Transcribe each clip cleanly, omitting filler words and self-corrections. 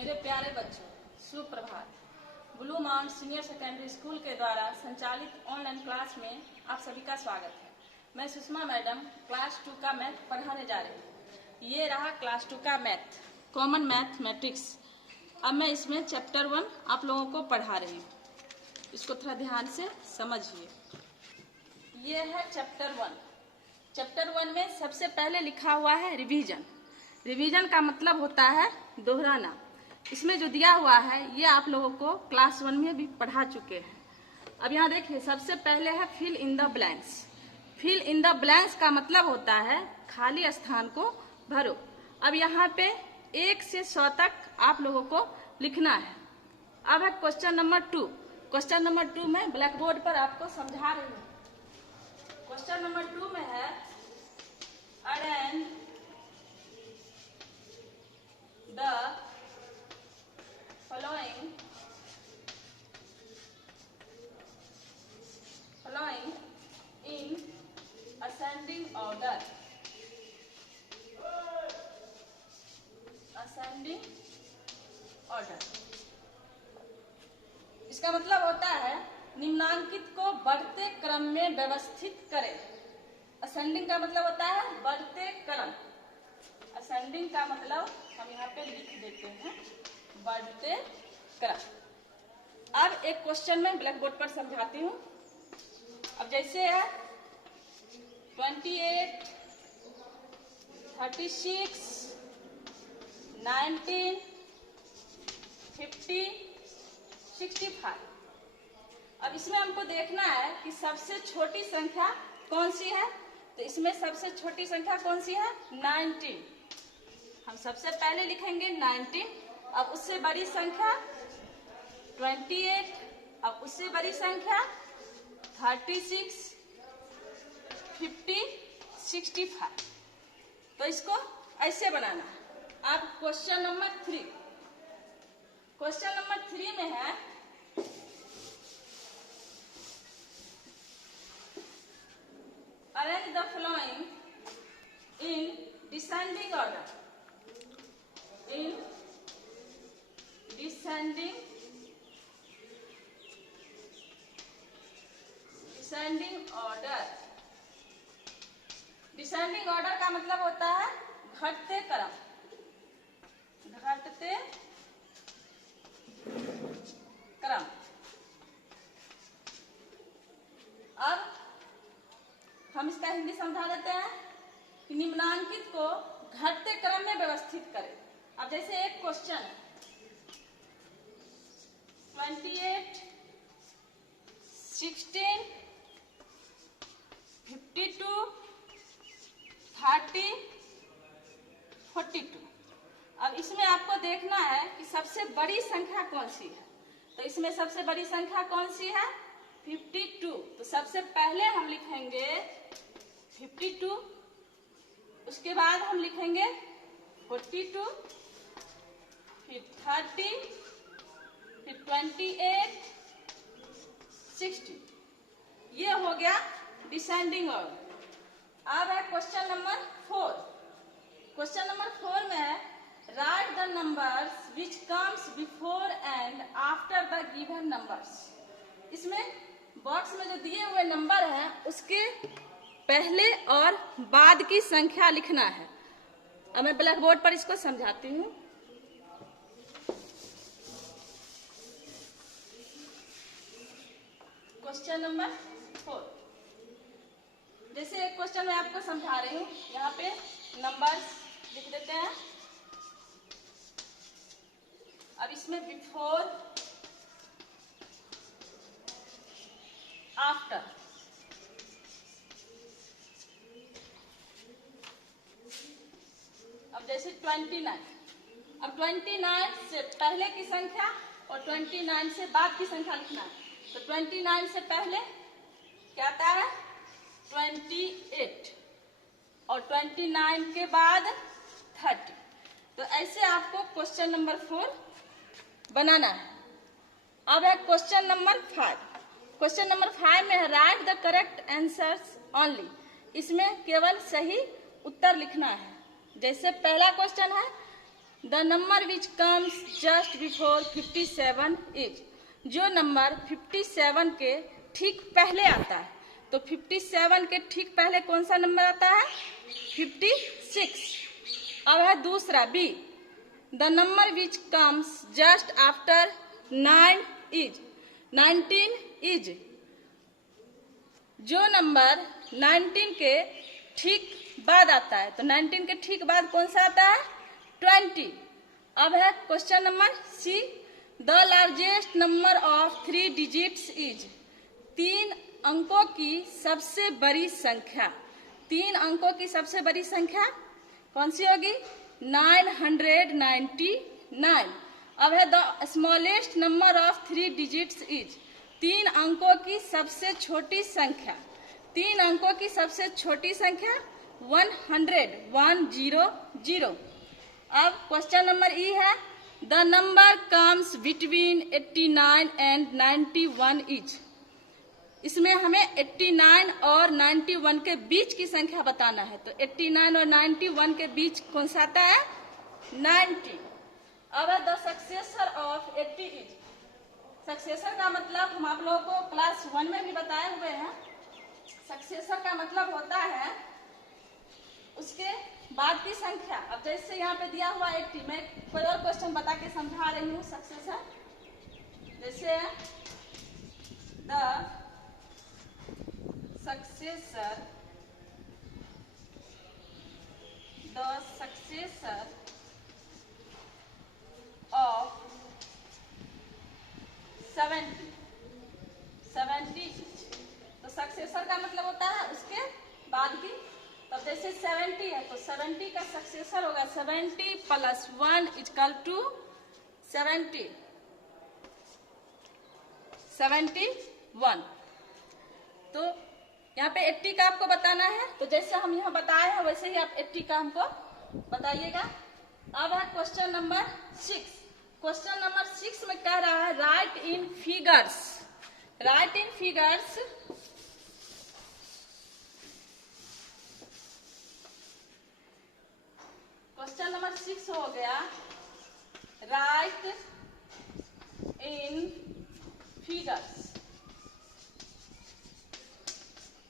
मेरे प्यारे बच्चों, सुप्रभात। Blue mount senior secondary school के द्वारा संचालित ऑनलाइन क्लास में आप सभी का स्वागत है। मैं सुषमा मैडम क्लास 2 का मैथ पढ़ाने जा रही हूँ। ये रहा क्लास 2 का मैथ, कॉमन मैथमेटिक्स। अब मैं इसमें चैप्टर 1 आप लोगों को पढ़ा रही हूँ। इसको थोड़ा ध्यान से समझिए। ये है चैप्टर 1। चैप्टर 1 में सबसे पहले लिखा हुआ है रिवीजन। रिवीजन का मतलब होता है दोहराना। इसमें जो दिया हुआ है ये आप लोगों को क्लास 1 में भी पढ़ा चुके हैं। अब यहाँ देखिए, सबसे पहले है fill in the blanks. Fill in the blanks का मतलब होता है खाली स्थान को भरो। अब यहाँ पे 1 से 100 तक आप लोगों को लिखना है। अब है क्वेश्चन नंबर 2। क्वेश्चन नंबर 2 में ब्लैक बोर्ड पर आपको समझा रही हूँ। क्वेश्चन नंबर 2 में है arrange the following in ascending order. ascending order इसका मतलब होता है निम्नांकित को बढ़ते क्रम में व्यवस्थित करें। असेंडिंग का मतलब होता है बढ़ते क्रम। असेंडिंग का मतलब हम यहाँ पे लिख देते हैं बढ़ते क्रम। अब एक क्वेश्चन में ब्लैक बोर्ड पर समझाती हूँ। अब जैसे है 28, 36, 19, 50, 65। अब इसमें हमको देखना है कि सबसे छोटी संख्या कौन सी है। तो इसमें सबसे छोटी संख्या कौन सी है? 19। हम सबसे पहले लिखेंगे 19। अब उससे बड़ी संख्या 28। अब उससे बड़ी संख्या 36, 50, 65। तो इसको ऐसे बनाना है। अब क्वेश्चन नंबर 3। क्वेश्चन नंबर 3 में है arrange the following in descending order. In descending order. Descending order का मतलब होता है घटते क्रम। घटते क्रम। अब हम इसका हिंदी समझा देते हैं कि निम्नांकित को घटते क्रम में व्यवस्थित करें। अब जैसे एक क्वेश्चन है 28, 16, 52, 30, 42। अब इसमें आपको देखना है कि सबसे बड़ी संख्या कौन सी है। तो इसमें सबसे बड़ी संख्या कौन सी है? 52। तो सबसे पहले हम लिखेंगे 52। उसके बाद हम लिखेंगे 42, फिर 30, फिर 28, 60। ये हो गया डिसेंडिंग ऑर्डर। अब है क्वेश्चन नंबर 4। क्वेश्चन नंबर 4 में है right the numbers which comes before and after the given numbers. इसमें बॉक्स में जो दिए हुए नंबर हैं उसके पहले और बाद की संख्या लिखना है। अब मैं ब्लैक बोर्ड पर इसको समझाती हूँ। Question number 4। जैसे एक क्वेश्चन मैं आपको समझा रही हूँ, यहाँ पे नंबर्स लिख देते हैं। अब इसमें बिफोर, आफ्टर। अब जैसे 29। अब 29 से पहले की संख्या और 29 से बाद की संख्या लिखना है। तो 29 से पहले क्या आता है? 28 और 29 के बाद 30। तो ऐसे आपको क्वेश्चन नंबर 4 बनाना है। अब है क्वेश्चन नंबर 5। क्वेश्चन नंबर 5 में right the correct answers only. इसमें केवल सही उत्तर लिखना है। जैसे पहला क्वेश्चन है the number which comes just before 57 is. जो नंबर 57 के ठीक पहले आता है, तो 57 के ठीक पहले कौन सा नंबर आता है? 56। अब है दूसरा b, the number which comes just after 9 is. 19 is. जो नंबर 19 के ठीक बाद आता है, तो 19 के ठीक बाद कौन सा आता है? 20। अब है question number c, the largest number of 3 digits is. 3 अंकों की सबसे बड़ी संख्या। 3 अंकों की सबसे बड़ी संख्या कौन सी होगी? 999। अब है the smallest number of 3 digits is. 3 अंकों की सबसे छोटी संख्या। 3 अंकों की सबसे छोटी संख्या 100। अब क्वेश्चन नंबर ई है, the number comes between 89 and 91 is. इसमें हमें 89 और 91 के बीच की संख्या बताना है, तो 89 और 91 के बीच कौन सा आता है? 90। अब है the successor of 80 is. Successor का मतलब हम आप लोगों को क्लास 1 में भी बताए हुए हैं। सक्सेसर का मतलब होता है उसके बाद की संख्या। अब जैसे यहाँ पे दिया हुआ 80, मैं कोई और क्वेश्चन बता के समझा रही हूँ। सक्सेसर जैसे द सक्सेसर ऑफ 70। तो सक्सेसर का मतलब होता है उसके बाद की। तो जैसे 70 है, तो 70 का सक्सेसर होगा 70 + 1 = 71। तो यहाँ पे 80 का आपको बताना है, तो जैसे हम यहाँ बताए हैं वैसे ही आप 80 का हमको बताइएगा। अब है क्वेश्चन नंबर 6। क्वेश्चन नंबर 6 में कह रहा है राइट इन फिगर्स। राइट इन फिगर्स क्वेश्चन नंबर 6 हो गया राइट इन फिगर्स।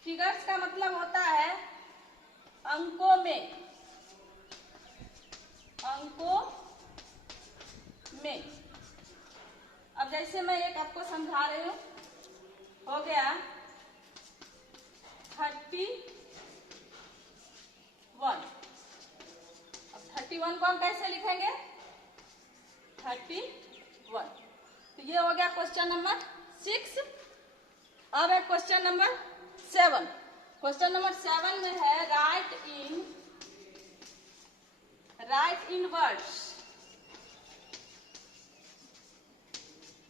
फिगर्स का मतलब होता है अंकों में। अंकों में। अब जैसे मैं एक आपको समझा रही हूं, हो गया 31। अब 31 को हम कैसे लिखेंगे? 31। तो ये हो गया क्वेश्चन नंबर 6। अब है क्वेश्चन नंबर 7। क्वेश्चन नंबर 7 में है राइट इन वर्ड्स।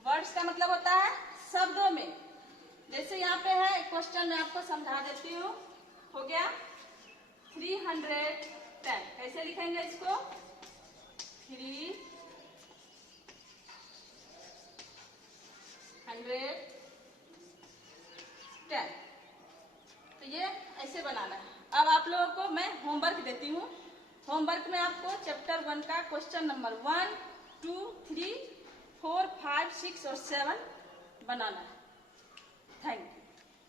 वर्ड्स का मतलब होता है शब्दों में। जैसे यहाँ पे है क्वेश्चन, मैं आपको समझा देती हूँ। हो गया 310। कैसे लिखेंगे इसको? 310। तो ये ऐसे बनाना है। अब आप लोगों को मैं होमवर्क देती हूँ। होमवर्क में आपको चैप्टर 1 का क्वेश्चन नंबर 1, 2, 3, 4, 5, 6 और 7 बनाना है। Thank you.